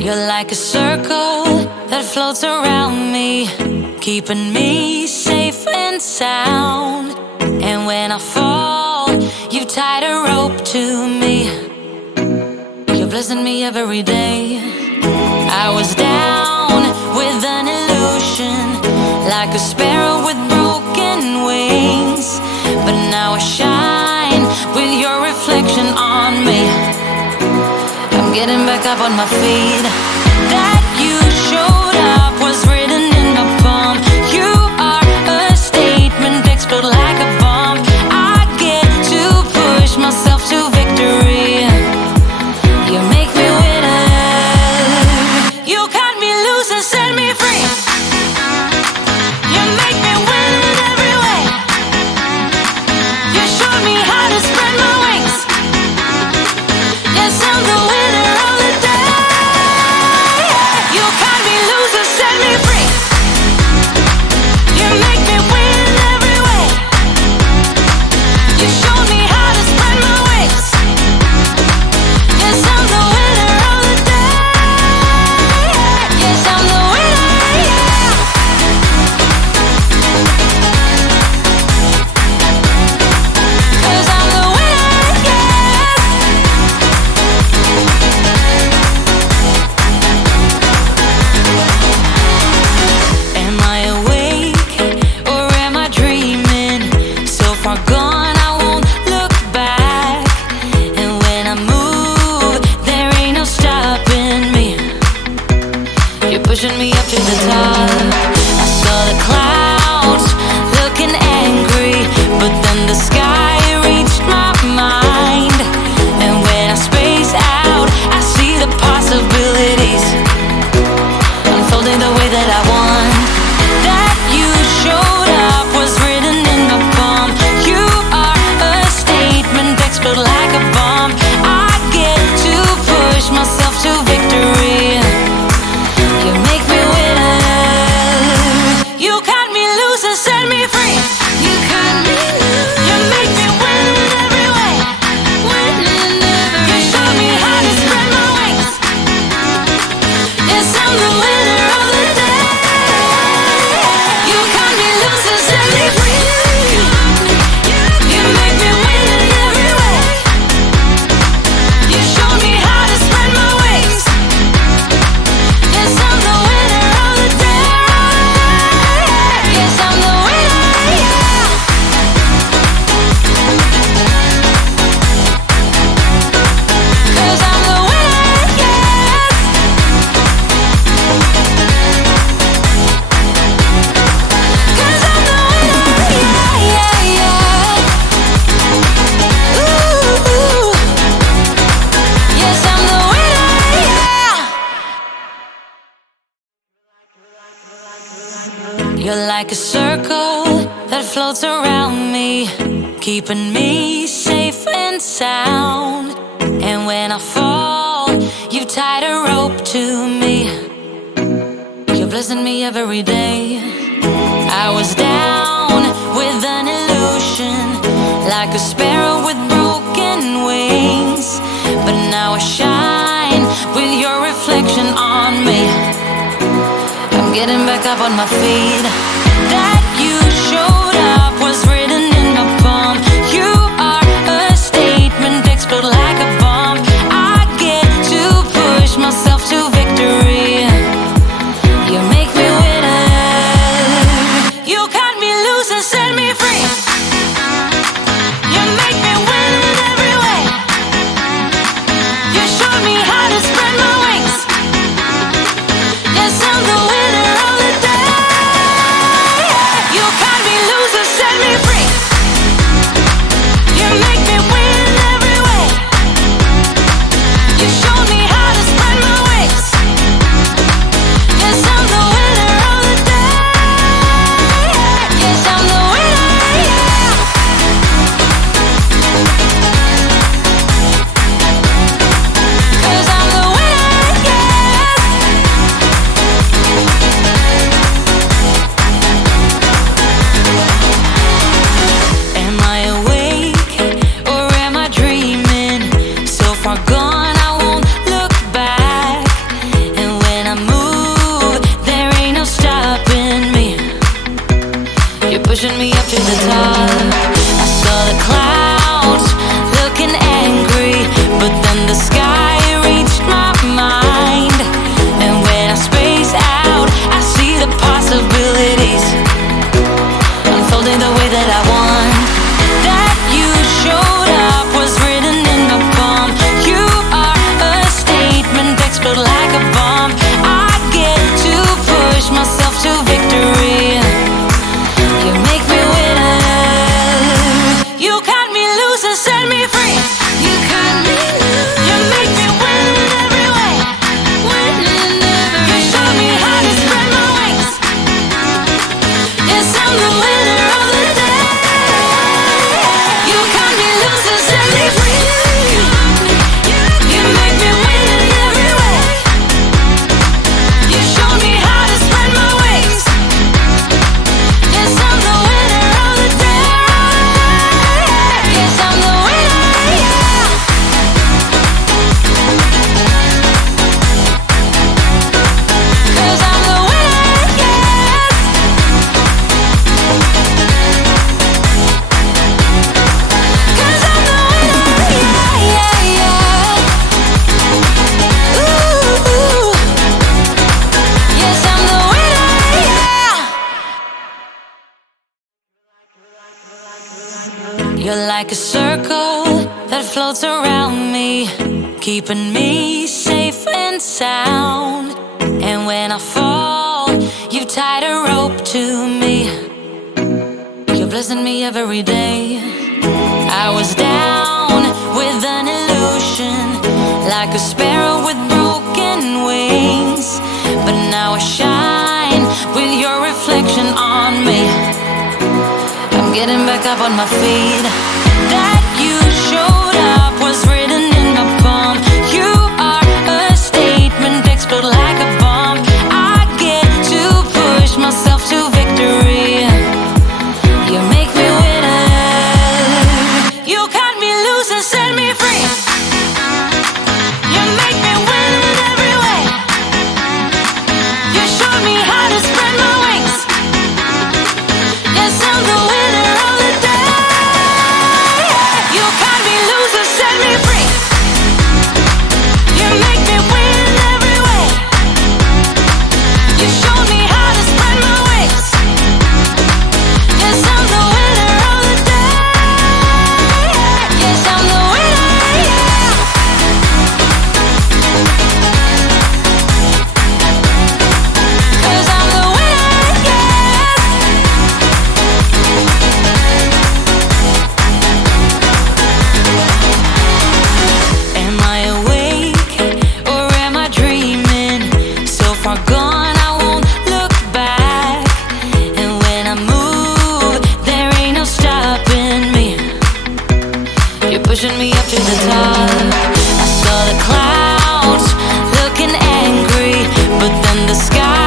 You're like a circle that floats around me, keeping me safe and sound. And when I fall, you tied a rope to me. You're blessing me every day. I was down with an illusion, like a sparrow with broken wings. But now I shine with your reflection on me. I'm getting back up on my feet. That you showed up was written in my palm. You are a statement, explode like a bomb. I get to push myself to victory. You make me winner. You cut me loose and set me free. You make me win in every way. You showed me how to spread my wings. Yes, I'm the winner of the day. You cut me loose and set me free. You make me win in every way. You showed me how to spread my wings. Yes, I'm the winner of the day. Yes, I'm the winner, yeah. 'Cause I'm the winner, yes. Am I awake or am I dreaming? So far gone, I won't look back. And when I move, there ain't no stopping me. You're pushing me up to the top. I saw the clouds looking angry, but then the sky reached my mind. And when I space out, I see the possibilities unfolding the way that I want. That you showed up was written in my palm. You are a statement, explode like a bomb. I get to push myself to victory. You make me winner. You cut me loose and set me free. You cut me loose. You make me win in every way. Win in every way. You showed me how to spread my wings. Yes, I'm the winner of the day. You cut me loose and set me free. You make me win in every way. You showed me how to spread my wings. Yes, I'm the winner of the day. Yes, I'm the winner, yeah. 'Cause I'm the winner, yes. 'Cause I'm the winner, yeah, yeah, yeah. Ooh, yes, I'm the winner, yeah. You're like a circle that floats around me, keeping me safe and sound. And when I fall, you tied a rope to me. You're blessing me every day. I was down with an illusion, like a sparrow with broken wings. But now I shine with your reflection on me. I'm getting back up on my feet. That you showed up was written in my palm. You are a statement, explode like a bomb. I get to push myself to victory. You make me winner. You cut me loose and set me free. You make me win in every way. You showed me how to spread my wings. Yes, I'm the winner of the day. You cut me loose. like a circle that floats around me, keeping me safe and sound. And when I fall, you tied a rope to me. You're blessing me every day. I was down with an illusion, like a sparrow with broken wings, but now I shine with your reflection on me. I'm getting back up on my feet. That you showed up was written in my palm. You are a statement, explode like a bomb. I get to push myself to victory. You make me winner. You cut me loose and set me free. You make me win in every way. You showed me how to spread my wings. Yes, I'm the winner of the day. You cut me loose and set me free. You make me win in every way. You showed me how to spread my wings. Yes, I'm the winner of the day. Yes, I'm the winner, yeah. 'Cause I'm the winner, yes. Am I awake or am I dreaming? So far gone, I won't look back. And when I move, there ain't no stopping me. You're pushing me up to the top. I saw the clouds looking angry, but then the sky